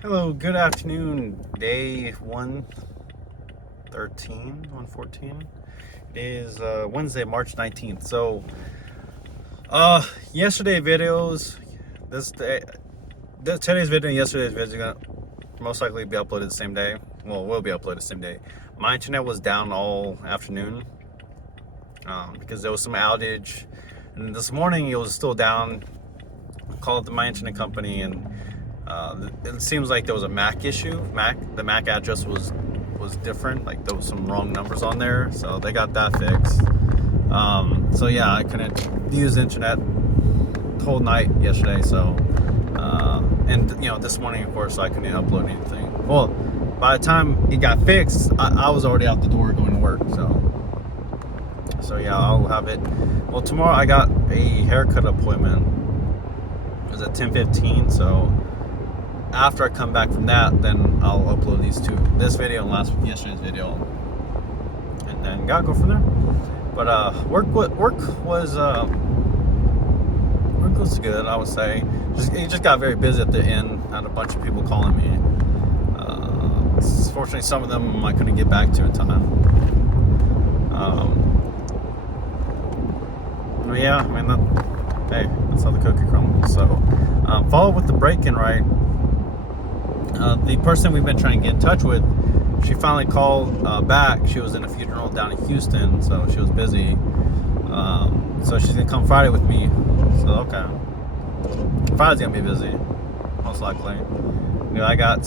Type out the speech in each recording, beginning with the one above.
Hello, good afternoon. Day 113, 114. It is Wednesday, March 19th. Yesterday videos, this day, today's video and yesterday's video are gonna most likely be uploaded the same day. Well, will be uploaded the same day. My internet was down all afternoon because there was some outage, and this morning it was still down. I called my internet company and it seems like there was a MAC issue. The MAC address was different. Like there was some wrong numbers on there, so they got that fixed. So yeah, I couldn't use the internet the whole night yesterday. So and this morning, of course, I couldn't upload anything. Well, by the time it got fixed, I was already out the door going to work. So yeah, I'll have it. Well, tomorrow I got a haircut appointment. It was at 10:15. So after I come back from that, then I'll upload this video and yesterday's video, and then gotta go from there. But work was good, I would say. It just got very busy at the end. I had a bunch of people calling me. Fortunately, some of them I couldn't get back to in time. But yeah, I mean, that's how the cookie crumbles. So follow with the break-in, right? The person we've been trying to get in touch with, she finally called back. She was in a funeral down in Houston, so she was busy. So she's gonna come Friday with me. So okay, Friday's gonna be busy, most likely. I got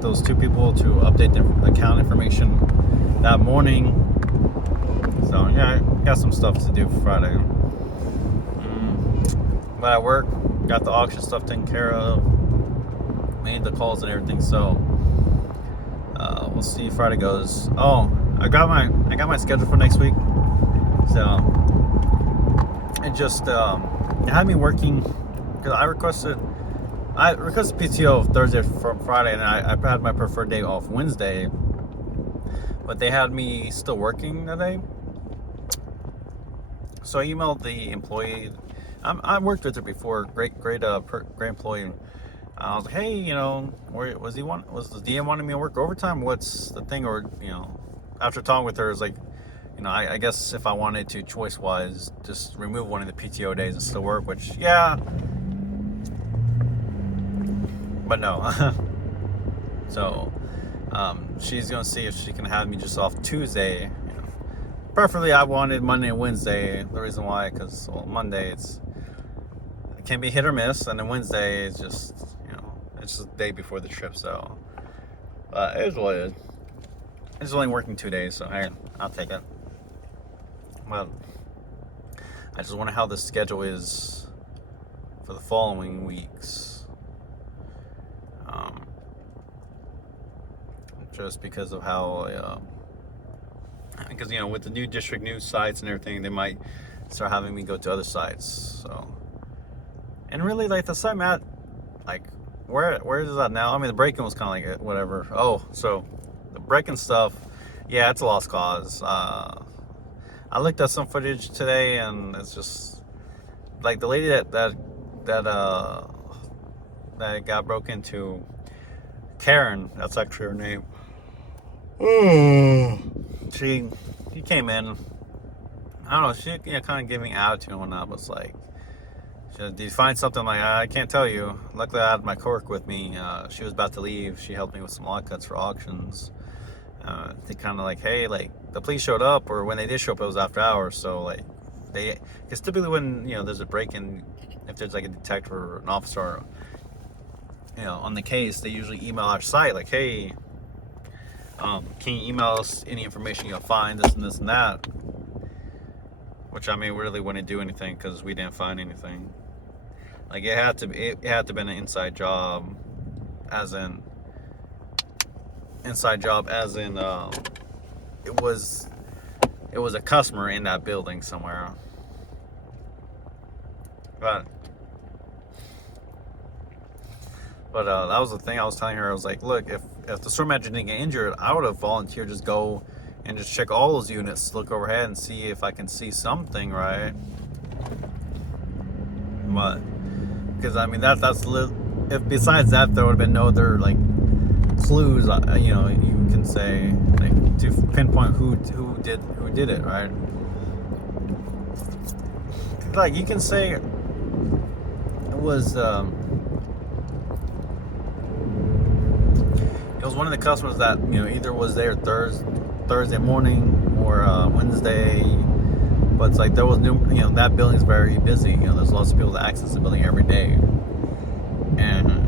those two people to update their account information that morning. So yeah, I got some stuff to do for Friday. But at work, got the auction stuff taken care of. Made the calls and everything, so we'll see if Friday goes. Oh, I got my schedule for next week. So it just it had me working because I requested PTO Thursday from Friday, and I had my preferred day off Wednesday, but they had me still working that day. So I emailed the employee. I worked with her before. Great employee. I was like, hey, was the DM wanting me to work overtime? What's the thing? Or, after talking with her, it's like, I guess if I wanted to, choice-wise, just remove one of the PTO days and still work, which, yeah. But no. So, she's going to see if she can have me just off Tuesday. Preferably, I wanted Monday and Wednesday. The reason why, because, Monday, it can be hit or miss, and then Wednesday is just... It's the day before the trip, so it is what it is. It's only working 2 days, so hey, I'll take it. Well, I just wonder how the schedule is for the following weeks. Just because of how, because with the new district news sites and everything, they might start having me go to other sites. So, and really, like the site I'm at, like. Where is that now? I mean, the break-in was kind of like whatever. Oh, so the break-in stuff, yeah, it's a lost cause. I looked at some footage today, and it's just like the lady that got broke into, Karen. That's actually her name. She came in. I don't know. She kind of gave me attitude and whatnot, but it's like. Did you find something? Like, I can't tell you. Luckily, I had my coworker with me. She was about to leave. She helped me with some lot cuts for auctions. They kind of like, hey, like, the police showed up, or when they did show up, it was after hours. So, like, because typically when, there's a break-in, if there's like a detective or an officer, on the case, they usually email our site, like, hey, can you email us any information you'll find, this and this and that? Which, I mean, really wouldn't do anything because we didn't find anything. Like it had to be an inside job, as in it was a customer in that building somewhere. But that was the thing I was telling her. I was like, look, if the store manager didn't get injured, I would have volunteered just go and just check all those units, look overhead and see if I can see something, right? But because I mean that's if besides that there would have been no other like clues, you can say like to pinpoint who did it, right? Like you can say it was one of the customers that either was there Thursday morning or Wednesday, but it's like there was that building's very busy. There's lots of people that access the building every day, and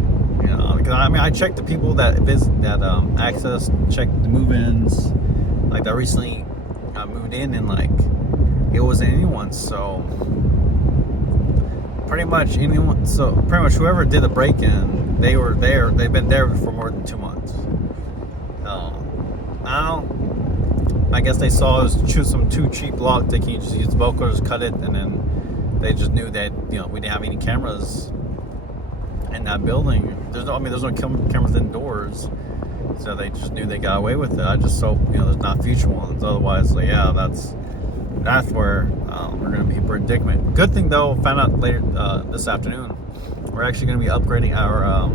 because I checked the people that access, checked the move-ins, like that recently moved in, and like it wasn't anyone. So pretty much whoever did the break-in, they were there. They've been there for more than 2 months. Now I guess they saw us choose some too cheap lock. They can just use Velcro, cut it, and then they just knew that we didn't have any cameras in that building. There's no cameras indoors, so they just knew they got away with it. I just hope there's not future ones. Otherwise, like that's where we're gonna be in predicament. Good thing though, found out later this afternoon, we're actually gonna be upgrading our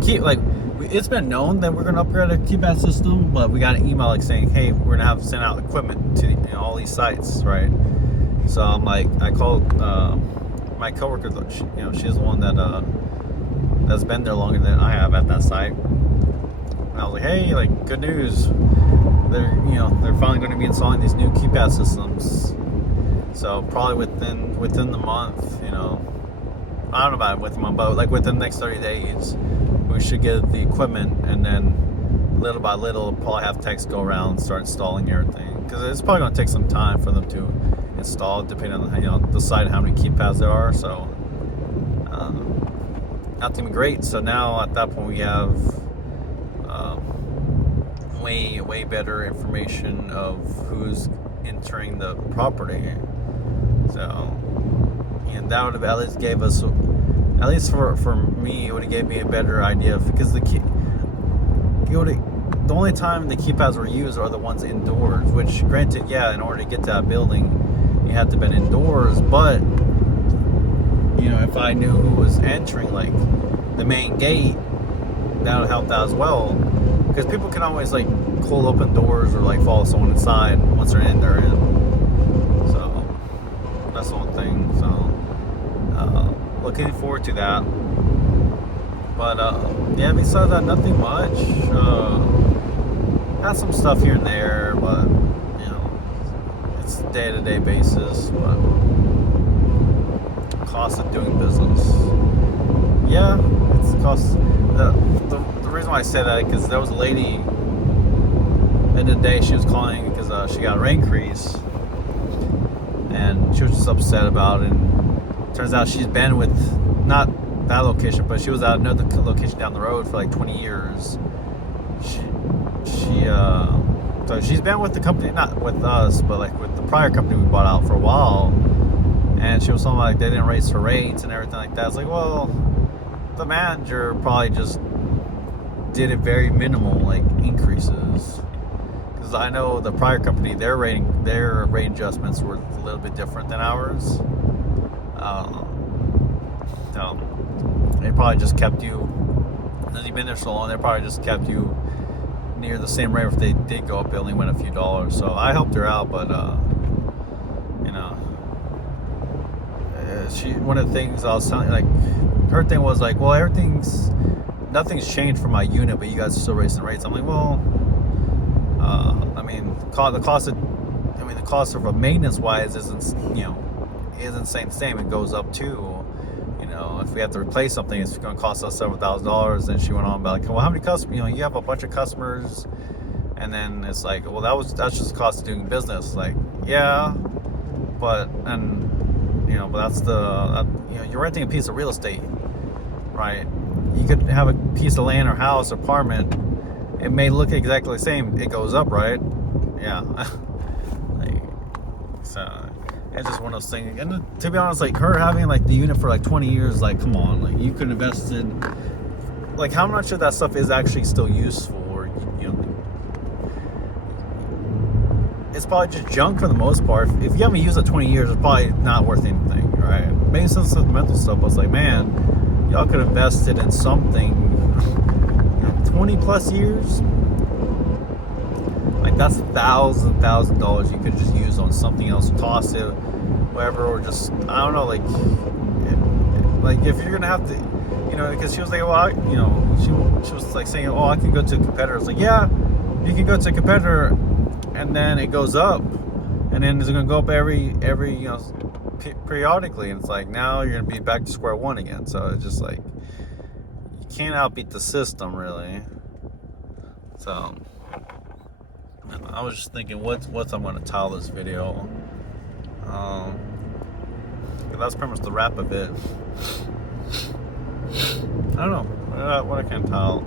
key. Like it's been known that we're gonna upgrade our keypad system, but we got an email like saying, hey, we're gonna have to send out equipment to all these sites, right? So I'm like, I called my coworker. She's the one that's been there longer than I have at that site. And I was like, hey, like good news. They're finally going to be installing these new keypad systems. So probably within the month, I don't know about within a month, but like within the next 30 days, we should get the equipment, and then little by little, probably have techs go around and start installing everything. Because it's probably going to take some time for them to install, depending on the site, how many keypads there are. So not even great. So now at that point we have way better information of who's entering the property. So and that would have at least gave us, at least for me, it would have gave me a better idea of, because the only time the keypads were used are the ones indoors, which granted, in order to get to that building you had to have been indoors, but if I knew who was entering like the main gate, that would help out as well, because people can always like cold open doors or like follow someone inside. Once they're in, they're in. So that's the one thing. So looking forward to that. But besides that, nothing much. Got some stuff here and there, but it's day-to-day basis. But cost of doing business, it's cost. The reason why I say that, because there was a lady in the day, she was calling because she got a rent increase, and she was just upset about it. And turns out she's been with, not that location, but she was at another location down the road for like 20 years. So she's been with the company, not with us, but like with the prior company we bought out for a while. And she was something like they didn't raise her rates and everything like that. It's like, well, the manager probably just did it very minimal, like increases. Because I know the prior company, their rate adjustments were a little bit different than ours. So they probably just kept you, because you've been there so long, they probably just kept you near the same rate. If they did go up, it only went a few dollars. So I helped her out, but one of the things I was telling, like, her thing was like, well, nothing's changed for my unit, but you guys are still raising rates. I'm like, well, the cost of a maintenance wise isn't staying the same. It goes up too. If we have to replace something, it's going to cost us several $1,000s. And she went on about like, well, how many customers? You have a bunch of customers, and then it's like, well, that's just the cost of doing business. Like, yeah, but that's you're renting a piece of real estate, right? You could have a piece of land or house, apartment. It may look exactly the same. It goes up, right? Yeah. So it's just one of those things. And to be honest, like her having like the unit for like 20 years, like come on, like you could invest in, like how much of that stuff is actually still useful, or it's probably just junk for the most part. If you haven't used it 20 years, it's probably not worth anything, right? Maybe some sentimental stuff. I was like, man, y'all could have invested in something, 20 plus years. Like that's $1,000 you could just use on something else, toss it, whatever, or just I don't know, like if you're gonna have to, because she was like, well, she was like saying, oh, I can go to a competitor. It's like, yeah, you can go to a competitor, and then it goes up, and then it's gonna go up every periodically, and it's like now you're gonna be back to square one again. So it's just like you can't outbeat the system, really. So I was just thinking, what's I'm gonna title this video. That's pretty much the wrap of it. I don't know what I can tell.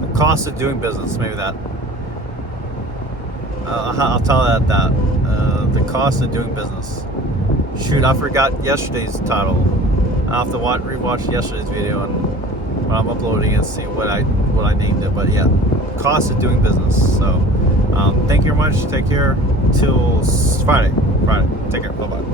The cost of doing business, maybe that. I'll tell that the cost of doing business. Shoot, I forgot yesterday's title. I'll have to rewatch yesterday's video and when I'm uploading and see what I named it. But yeah, cost of doing business. So thank you very much. Take care. Till Friday. Take care. Bye bye.